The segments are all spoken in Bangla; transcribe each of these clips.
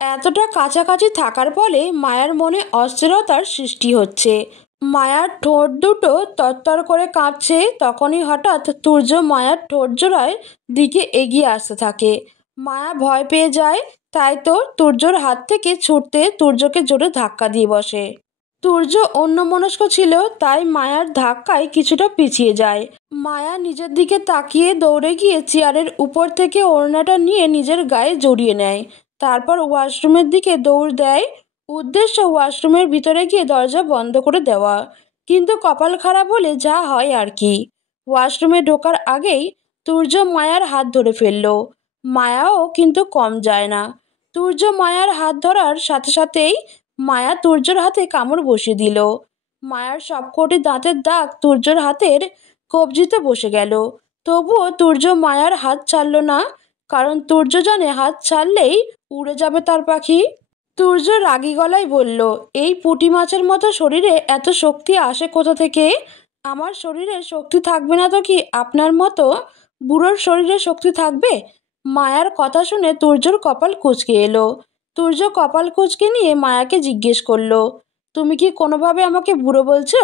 এতটা কাছাকাছি থাকার ফলে মায়ার মনে অস্থিরতার সৃষ্টি হচ্ছে। মায়ার ঠোঁট দুটো তরতর করে কাঁপছে। তখনই হঠাৎ তুর্য মায়ার ঠোঁট জোড়ায় দিকে এগিয়ে আসতে থাকে। মায়া ভয় পেয়ে যায়, তাই তো তুর্যর হাত থেকে ছুটতে তুর্যকে জোরে ধাক্কা দিয়ে বসে। তুর্য অন্যমনস্ক ছিল, তাই মায়ার ধাক্কায় কিছুটা পিছিয়ে যায়। মায়া নিজের দিকে তাকিয়ে দৌড়ে গিয়ে চেয়ারের উপর থেকে ওড়নাটা নিয়ে নিজের গায়ে জড়িয়ে নেয়। তারপর ওয়াশরুমের দিকে দৌড় দেয়। উদ্দেশ্য ওয়াশরুমের ভিতরে গিয়ে দরজা বন্ধ করে দেওয়া। কিন্তু কপাল খারাপ হলে যা হয় আর কি। ওয়াশরুমে ঢোকার আগেই তুর্য মায়ার হাত ধরে ফেলল। মায়াও কিন্তু কম যায় না। তুর্য মায়ার হাত ধরার সাথে সাথেই মায়া তুর্যর হাতে কামড় বসিয়ে দিল। মায়ার সবকটি দাঁতের দাগ তুর্যর হাতের কবজিতে বসে গেল। তবুও তুর্য মায়ার হাত ছাড়ল না, কারণ তুর্য জানে হাত ছাড়লেই উড়ে যাবে তার পাখি। তুর্য রাগী গলায় বলল, এই পুঁটি মাছের মতো শরীরে এত শক্তি আসে কোথা থেকে? আমার শরীরে শক্তি থাকবে না তো কি আপনার মতো বুড়োর শরীরে শক্তি থাকবে? মায়ার কথা শুনে তুর্যর কপাল কুঁচকে এলো। তুর্য কপাল কুঁচকে নিয়ে মায়াকে জিজ্ঞেস করলো, তুমি কি কোনোভাবে আমাকে বুড়ো বলছো?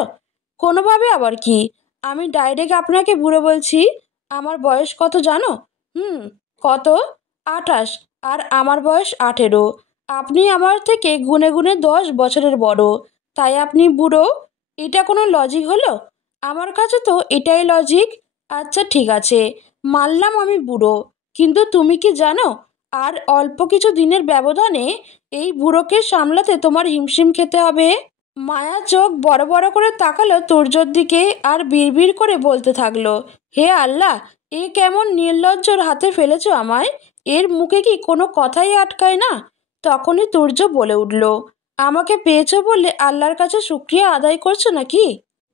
কোনোভাবে আবার কি? আমি ডাইরেক্ট আপনাকে বুড়ো বলছি। আমার বয়স কত জানো? কত? 28। আর আমার বয়স 18। আপনি আমার থেকে গুনে গুনে 10 বছরের বড়, তাই আপনি বুড়ো? এটা কোনো লজিক হলো? আমার কাছে তো এটাই লজিক। আচ্ছা ঠিক আছে, মানলাম আমি বুড়ো, কিন্তু তুমি কি জানো আর অল্প কিছু দিনের ব্যবধানে এই বুড়োকে সামলাতে তোমার হিমশিম খেতে হবে। মায়া চোখ বড় বড় করে তাকালো তুর্যর দিকে আর বিড়বিড় করে বলতে থাকলো, হে আল্লাহ, এ কেমন নির্লজ্জর হাতে ফেলেছ আমায়? এর মুখে কি কোনো কথাই আটকায় না? তখনই তুর্য বলে উঠল, আমাকে পেয়েছো বললে আল্লাহর কাছে শুকরিয়া আদায় করছো নাকি?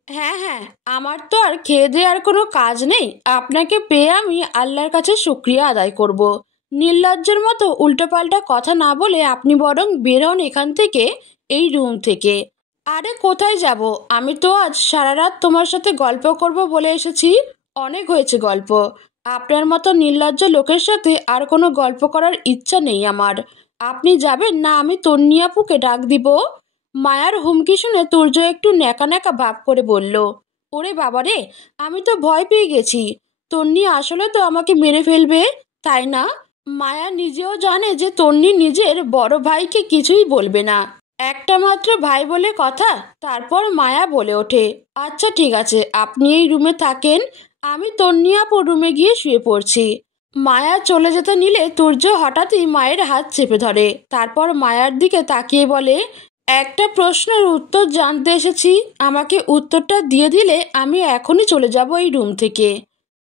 হ্যাঁ হ্যাঁ, আমার তো আর খেয়ে দিয়ে আর কোনো কাজ নেই। আপনাকে পেয়ে আমি আল্লাহর কাছে শুকরিয়া আদায় করব। নির্লজ্জের মতো উল্টোপাল্টা কথা না বলে আপনি বরং বের হন এখান থেকে, এই রুম থেকে। আরে কোথায় যাব? আমি তো আজ সারা রাত তোমার সাথে গল্প করব বলে এসেছি। অনেক হয়েছে গল্প। আপনার মতো নির্লজ্জ লোকের সাথে আর কোনো গল্প করার ইচ্ছা নেই আমার। আপনি যাবেন না আমি তন্নি আপুকে ডাক দিব? মায়ার হুমকি শুনে তুর্য একটু ন্যাকা ন্যাকা ভাব করে বলল, ওরে বাবারে, আমি তো ভয় পেয়ে গেছি। তন্নি আসলে তো আমাকে মেরে ফেলবে, তাই না? মায়া নিজেও জানে যে তন্নি নিজের বড় ভাইকে কিছুই বলবে না, একটা মাত্র ভাই বলে কথা। তারপর মায়া বলে ওঠে, আচ্ছা ঠিক আছে, আপনি এই রুমে থাকেন, আমি তন্নি আপুর রুমে গিয়ে শুয়ে পড়ছি। মায়া চলে যেতে নিলে তুর্য হঠাৎই মায়ের হাত চেপে ধরে। তারপর মায়ার দিকে তাকিয়ে বলে, একটা প্রশ্নের উত্তর জানতে এসেছি, আমাকে উত্তরটা দিয়ে দিলে আমি এখনই চলে যাব এই রুম থেকে।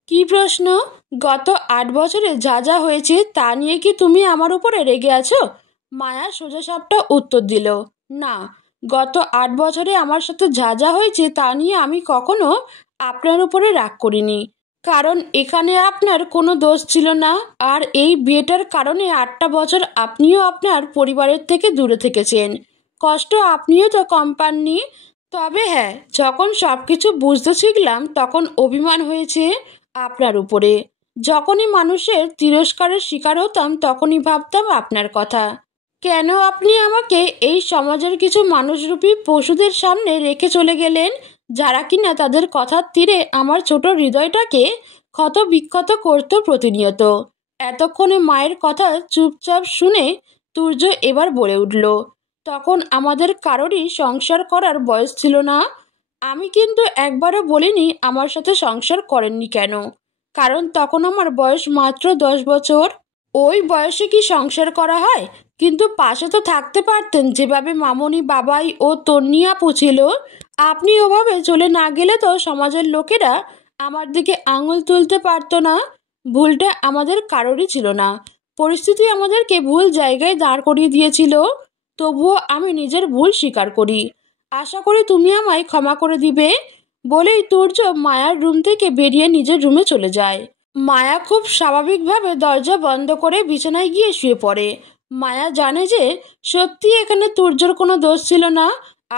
কি প্রশ্ন? গত 8 বছরে যা যা হয়েছে তা নিয়ে কি তুমি আমার উপরে রেগে আছো? মায়া সোজাসাপটা উত্তর দিল, না, গত 8 বছরে আমার সাথে যা যা হয়েছে তা নিয়ে আমি কখনো আপনার উপরে রাগ করিনি, কারণ এখানে আপনার কোনো দোষ ছিল না। আর এই বিয়েটার কারণে 8টা বছর আপনিও আপনার পরিবারের থেকে দূরে থেকেছেন, কষ্ট আপনিও তো কম পাননি। তবে হ্যাঁ, যখন সব কিছু বুঝতে শিখলাম তখন অভিমান হয়েছে আপনার উপরে। যখনই মানুষের তিরস্কারের শিকার হতাম তখনই ভাবতাম আপনার কথা। কেন আপনি আমাকে এই সমাজের কিছু মানুষরূপী পশুদের সামনে রেখে চলে গেলেন, যারা কিনা তাদের কথার তীরে আমার ছোট হৃদয়টাকে ক্ষত বিক্ষত করত প্রতিনিয়ত। এতক্ষণে মায়ের কথা চুপচাপ শুনে তুর্য এবার বলে উঠল, তখন আমাদের কারোরই সংসার করার বয়স ছিল না। আমি কিন্তু একবারও বলিনি আমার সাথে সংসার করেননি কেন, কারণ তখন আমার বয়স মাত্র 10 বছর। ওই বয়সে কি সংসার করা হয়? কিন্তু পাশে তো থাকতে পারতেন, যেভাবে মামনি বাবাই ও তন্নি আপু ছিল। আপনি ওভাবে চলে না গেলে তো সমাজের লোকেরা আমার দিকে আঙুল তুলতে পারতো না। ভুলটা আমাদের কারোরই ছিল না, পরিস্থিতি আমাদেরকে ভুল জায়গায় দাঁড় করিয়ে দিয়েছিল। তবুও আমি নিজের ভুল স্বীকার করি। আশা করি তুমি আমায় ক্ষমা করে দিবে। বলেই তুর্য মায়ার রুম থেকে বেরিয়ে নিজের রুমে চলে যায়। মায়া খুব স্বাভাবিকভাবে দরজা বন্ধ করে বিছানায় গিয়ে শুয়ে পড়ে। মায়া জানে যে সত্যি এখানে তুর্যর কোনো দোষ ছিল না,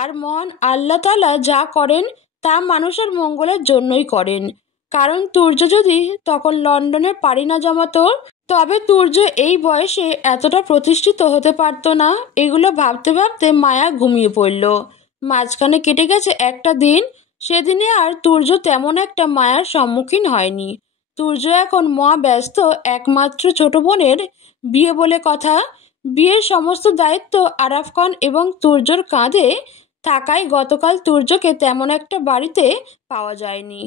আর মহান আল্লাহ তাআলা যা করেন তা মানুষের মঙ্গলের জন্যই করেন। কারণ তুর্য যদি তখন লন্ডনে পাড়ি না জমাতো তবে তুর্য এই বয়সে এতটা প্রতিষ্ঠিত হতে পারতো না। এগুলো ভাবতে ভাবতে মায়া ঘুমিয়ে পড়ল। মাঝখানে কেটে গেছে একটা দিন। সেদিনে আর তুর্য তেমন একটা মায়ার সম্মুখীন হয়নি। তুর্য এখন ব্যস্ত একমাত্র ছোট বোনের বিয়ে বলে কথা। বিয়ের সমস্ত দায়িত্ব আরাফ খান এবং তুর্যর কাঁধে থাকায় গতকাল তুর্যকে তেমন একটা বাড়িতে পাওয়া যায়নি।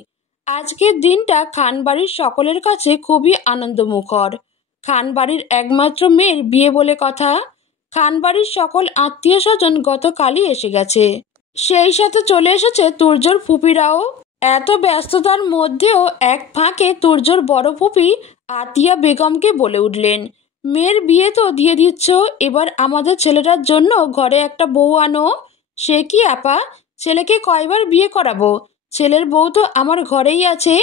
আজকের দিনটা খানবাড়ির সকলের কাছে খুবই আনন্দমুখর। খানবাড়ির একমাত্র মেয়ের বিয়ে বলে কথা। খানবাড়ির সকল আত্মীয় স্বজন গতকালই এসে গেছে। সেই সাথে চলে এসেছে তুর্যর ফুপিরাও। এত ব্যস্ততার মধ্যেও এক ফাঁকে তুর্যর বড় ফুপি আতিয়া বেগমকে বলে উঠলেন, মেয়ের বিয়ে তো দিয়ে দিচ্ছ, এবার আমাদের ছেলেটার জন্য ঘরে একটা বউ আনো। সে কি আপা, ছেলেকে কয়বার বিয়ে করাবো? ছেলের বউ তো আমার ঘরেই আছে।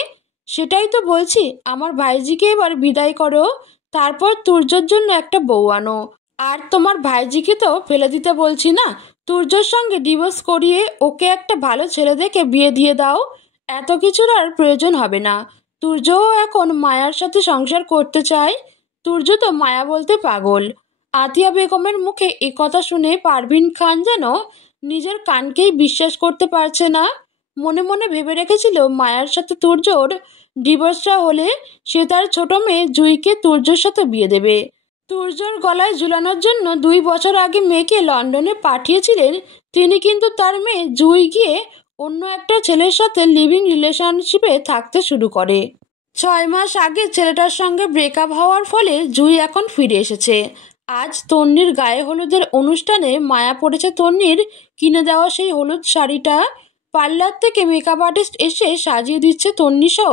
সেটাই তো বলছি, আমার ভাইজিকে এবার বিদায় করো, তারপর তুর্যর জন্য একটা বউ আনো। আর তোমার ভাইজিকে তো ফেলে দিতে বলছি না, তুর্যর সঙ্গে ডিভোর্স করিয়ে ওকে একটা ভালো ছেলে দেখে বিয়ে দিয়ে দাও। এত কিছুর আর প্রয়োজন হবে না। তুর্যও এখন মায়ার সাথে সংসার করতে চায়। তুর্য তো মায়া বলতে পাগল। আতিয়া বেগমের মুখে এ কথা শুনে পারভিন খান যেন নিজের কানকেই বিশ্বাস করতে পারছে না। মনে মনে ভেবে রেখেছিল মায়ার সাথে তুর্যর ডিভোর্সটা হলে সে তার ছোট মেয়ে জুঁইকে তুর্যর সাথে বিয়ে দেবে। তুর্যর গলায় ঝুলানোর জন্য 2 বছর আগে মেয়েকে লন্ডনে পাঠিয়েছিলেন তিনি, কিন্তু তার মেয়ে জুঁই গিয়ে অন্য একটা ছেলের সাথে লিভিং রিলেশনশিপে থাকতে শুরু করে। 6 মাস আগে ছেলেটার সঙ্গে ব্রেকআপ হওয়ার ফলে জুঁই এখন ফিরে এসেছে। আজ তন্নির গায়ে হলুদের অনুষ্ঠানে মায়া পড়েছে তন্নির কিনে দেওয়া সেই হলুদ শাড়িটা। পার্লার থেকে মেকআপ আর্টিস্ট এসে সাজিয়ে দিচ্ছে তন্নি সহ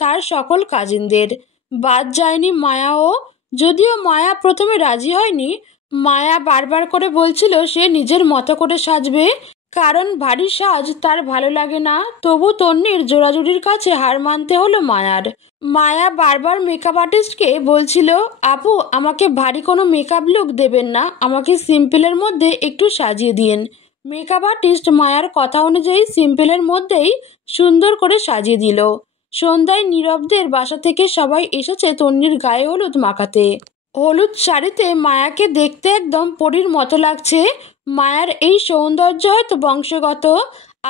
তার সকল কাজিনদের। বাদ যায়নি মায়াও। যদিও মায়া প্রথমে রাজি হয়নি। মায়া বারবার করে বলছিল সে নিজের মতো করে সাজবে, কারণ ভারী সাজ তার ভালো লাগে না। তবু তন্নির জোড়াজুড়ির কাছে হার মানতে হলো মায়ার। মায়া বারবার মেকআপ আর্টিস্টকে বলছিল, আপু আমাকে ভারী কোনো মেকআপ লুক দেবেন না, আমাকে সিম্পলের মধ্যে একটু সাজিয়ে দিন। মেকআপ আর্টিস্ট মায়ার কথা অনুযায়ী সিম্পলের মধ্যেই সুন্দর করে সাজিয়ে দিল। সন্ধ্যায় নীরবদের বাসা থেকে সবাই এসেছে তন্নির গায়ে হলুদ মাখাতে। হলুদ শাড়িতে মায়াকে দেখতে একদম পরীর মতো লাগছে। মায়ার এই সৌন্দর্য হয়তো বংশগত।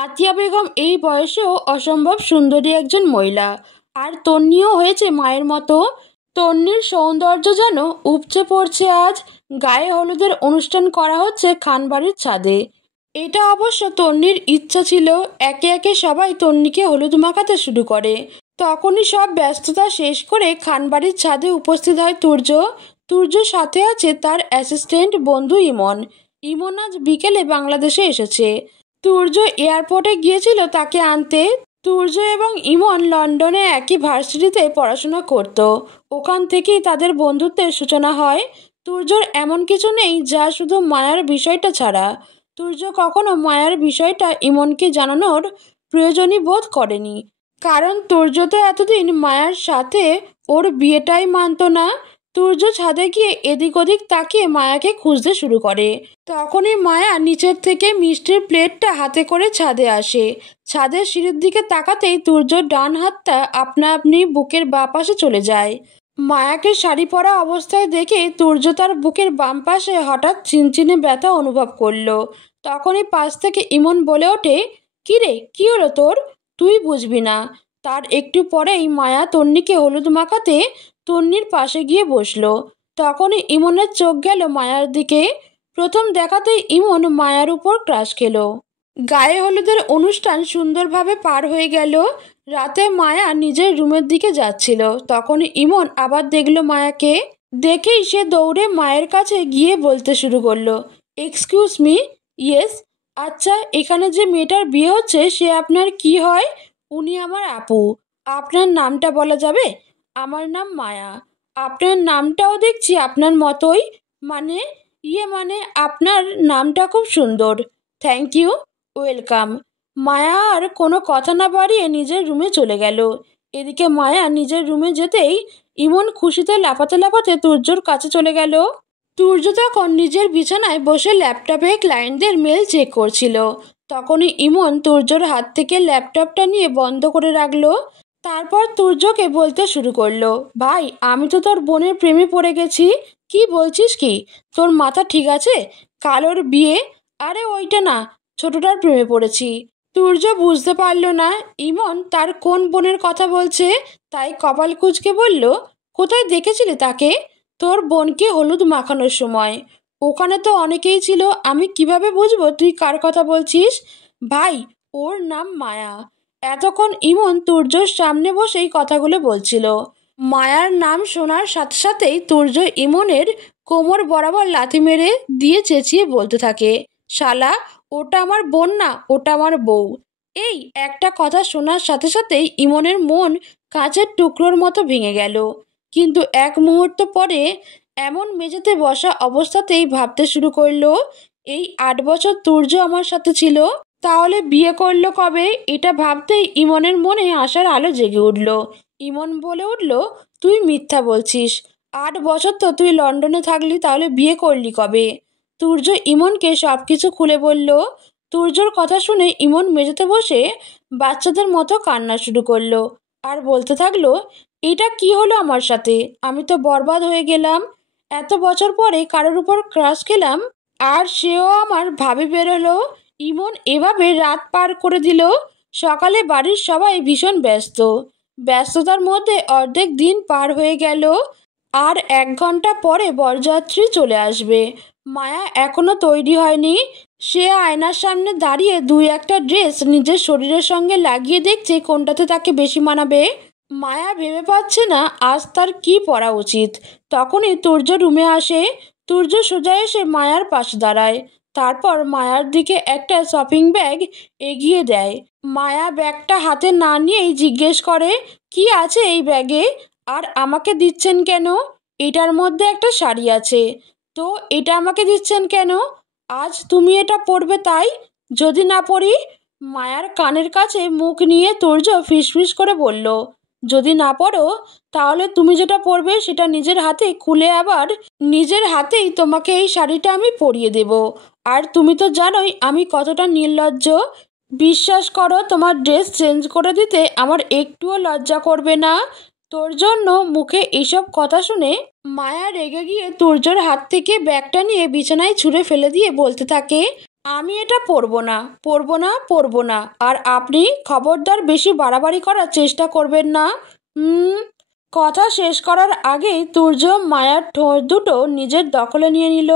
আতিয়া বেগম এই বয়সেও অসম্ভব সুন্দরী একজন মহিলা। আর তন্নিও হয়েছে মায়ের মতো। তন্নির সৌন্দর্য যেন উপচে পড়ছে আজ। গায়ে হলুদের অনুষ্ঠান করা হচ্ছে খানবাড়ির ছাদে। এটা অবশ্য তন্নির ইচ্ছা ছিল। একে একে সবাই তন্নিকে হলুদ মাখাতে শুরু করে। তখনই সব ব্যস্ততা শেষ করে খানবাড়ির ছাদে উপস্থিত হয় তুর্য। তুর্যর সাথে আছে তার অ্যাসিস্ট্যান্ট বন্ধু ইমন। ইমন আজ বিকেলে বাংলাদেশে এসেছে। তুর্য এয়ারপোর্টে গিয়েছিল তাকে আনতে। তুর্য এবং ইমন লন্ডনে একই ভার্সিটিতে পড়াশোনা করত। ওখান থেকেই তাদের বন্ধুত্বের সূচনা হয়। তুর্যর এমন কিছু নেই যা শুধু মায়ার বিষয়টা ছাড়া। তুর্য কখনো মায়ার বিষয়টা ইমনকে জানানোর প্রয়োজনই বোধ করেনি, কারণ তুর্য তো এতদিন মায়ার সাথে ওর বিয়েটাই মানত না। তুর্য ছাদে গিয়ে এদিক ওদিক তাকিয়ে মায়াকে খুঁজতে শুরু করে। তখনই মায়া নিচের থেকে মিষ্টির প্লেটটা হাতে করে ছাদে আসে। ছাদের সিঁড়ির দিকে তাকাতেই তুর্যর ডান হাতটা আপনা আপনি বুকের বাঁ পাশে চলে যায়। মায়াকে শাড়ি পরা অবস্থায় দেখে তুর্য তার বুকের বাম পাশে হঠাৎ চিনচিনে ব্যথা অনুভব করলো। তখনই পাশ থেকে ইমন বলে ওঠে, কিরে কি হলো তোর? তুই বুঝবি না। তার একটু পরেই মায়া তন্নিকে হলুদ মাখাতে তন্নির পাশে গিয়ে বসলো। তখনই ইমনের চোখ গেল মায়ার দিকে। প্রথম দেখাতেই ইমন মায়ার উপর ক্রাশ খেলো। গায়ে হলুদের অনুষ্ঠান সুন্দরভাবে পার হয়ে গেল। রাতে মায়া নিজের রুমের দিকে যাচ্ছিল। তখনই ইমন আবার দেখলো মায়াকে। দেখেই সে দৌড়ে মায়ের কাছে গিয়ে বলতে শুরু করলো, এক্সকিউজ মি। ইয়েস। আচ্ছা, এখানে যে মেয়েটার বিয়ে হচ্ছে সে আপনার কি হয়? উনি আমার আপু। আপনার নামটা বলা যাবে? আমার নাম মায়া। আপনার নামটাও দেখছি আপনার মতোই। মানে আপনার নামটা খুব সুন্দর। Thank you, welcome. মায়া আর কোনো কথা না বাড়িয়ে নিজের রুমে চলে গেল। এদিকে মায়া নিজের রুমে যেতেই ইমন খুশিতে লাফাতে লাফাতে তুর্যর কাছে চলে গেল। তুর্য তখন নিজের বিছানায় বসে ল্যাপটপে ক্লায়েন্টদের মেল চেক করছিল। তখনই ইমন তুর্যর হাত থেকে ল্যাপটপটা নিয়ে বন্ধ করে রাখলো। তারপর তুর্যকে বলতে শুরু করলো, ভাই আমি তো তোর বোনের প্রেমে পড়ে গেছি। কি বলছিস কি? তোর মাথা ঠিক আছে? কালোর বিয়ে? আরে ওইটা না, ছোটটার প্রেমে পড়েছি। তুর্য বুঝতে পারলো না ইমন তার কোন বোনের কথা বলছে, তাই কপাল কুঁচকে বলল, কোথায় দেখেছিলি তাকে? তোর বোনকে হলুদ মাখানোর সময়। ওখানে তো অনেকেই ছিল, আমি কিভাবে বুঝবো তুই কার কথা বলছিস? ভাই, ওর নাম মায়া। এতক্ষণ ইমন তুর্যর সামনে বসেই কথাগুলো বলছিল। মায়ার নাম শোনার সাথে সাথেই তুর্য ইমনের কোমর বরাবর লাথি মেরে দিয়ে চেঁচিয়ে বলতে থাকে, শালা, ওটা আমার বোন না, ওটা আমার বউ। এই একটা কথা শোনার সাথে সাথেই ইমনের মন কাঁচের টুকরোর মতো ভেঙে গেল। কিন্তু এক মুহূর্ত পরে এমন মেঝেতে বসা অবস্থাতেই ভাবতে শুরু করলো, এই 8 বছর তুর্য আমার সাথে ছিল, তাহলে বিয়ে করলো কবে? এটা ভাবতেই ইমনের মনে আশার আলো জেগে উঠল। ইমন বলে উঠল, তুই মিথ্যা বলছিস। 8 বছর তো তুই লন্ডনে থাকলি, তাহলে বিয়ে করলি কবে? তুর্য ইমনকে সব কিছু খুলে বলল। তুর্যর কথা শুনে ইমন মেঝেতে বসে বাচ্চাদের মতো কান্না শুরু করলো আর বলতে থাকলো, এটা কি হলো আমার সাথে? আমি তো বরবাদ হয়ে গেলাম। এত বছর পরে কারোর উপর ক্রাশ খেলাম, আর সেও আমার ভাবি বেরোলো। ইমন এভাবে রাত পার করে দিল। সকালে বাড়ির সবাই ভীষণ ব্যস্ত। ব্যস্ততার মধ্যে অর্ধেক দিন পার হয়ে গেল। আর 1 ঘন্টা পরে বরযাত্রী চলে আসবে। মায়া এখনো তৈরি হয়নি। সে আয়নার সামনে দাঁড়িয়ে দুই একটা ড্রেস নিজের শরীরের সঙ্গে লাগিয়ে দেখছে কোনটাতে তাকে বেশি মানাবে। মায়া ভেবে পাচ্ছে না আজ তার কি পরা উচিত। তখনই তুর্য রুমে আসে। তুর্য সোজা এসে মায়ার পাশে দাঁড়ায়। তারপর মায়ার দিকে একটা শপিং ব্যাগ এগিয়ে দেয়। মায়া ব্যাগটা হাতে না নিয়েই জিজ্ঞেস করে, কি আছে এই ব্যাগে? আর আমাকে দিচ্ছেন কেন? এটার মধ্যে একটা শাড়ি আছে। তো এটা আমাকে দিচ্ছেন কেন? আজ তুমি এটা পরবে তাই। যদি না পরি? মায়ার কানের কাছে মুখ নিয়ে তুর্য ফিসফিস করে বলল, যদি না পরো তাহলে তুমি যেটা পরবে সেটা নিজের হাতে খুলে আবার নিজের হাতেই তোমাকে এই শাড়িটা আমি পরিয়ে দেব। আর তুমি তো জানোই আমি কতটা নির্লজ্জ। বিশ্বাস করো, তোমার ড্রেস চেঞ্জ করে দিতে আমার একটুও লজ্জা করবে না। তোর জন্য মুখে এসব কথা শুনে মায়া রেগে গিয়ে তুর্যর হাত থেকে ব্যাগটা নিয়ে বিছানায় ছুঁড়ে ফেলে দিয়ে বলতে থাকে, আমি এটা পরবো না, পরবো না, পরবো না। আর আপনি খবরদার বেশি বাড়াবাড়ি করার চেষ্টা করবেন না। কথা শেষ করার আগেই তুর্য মায়ার ঠোঁট দুটো নিজের দখলে নিয়ে নিল।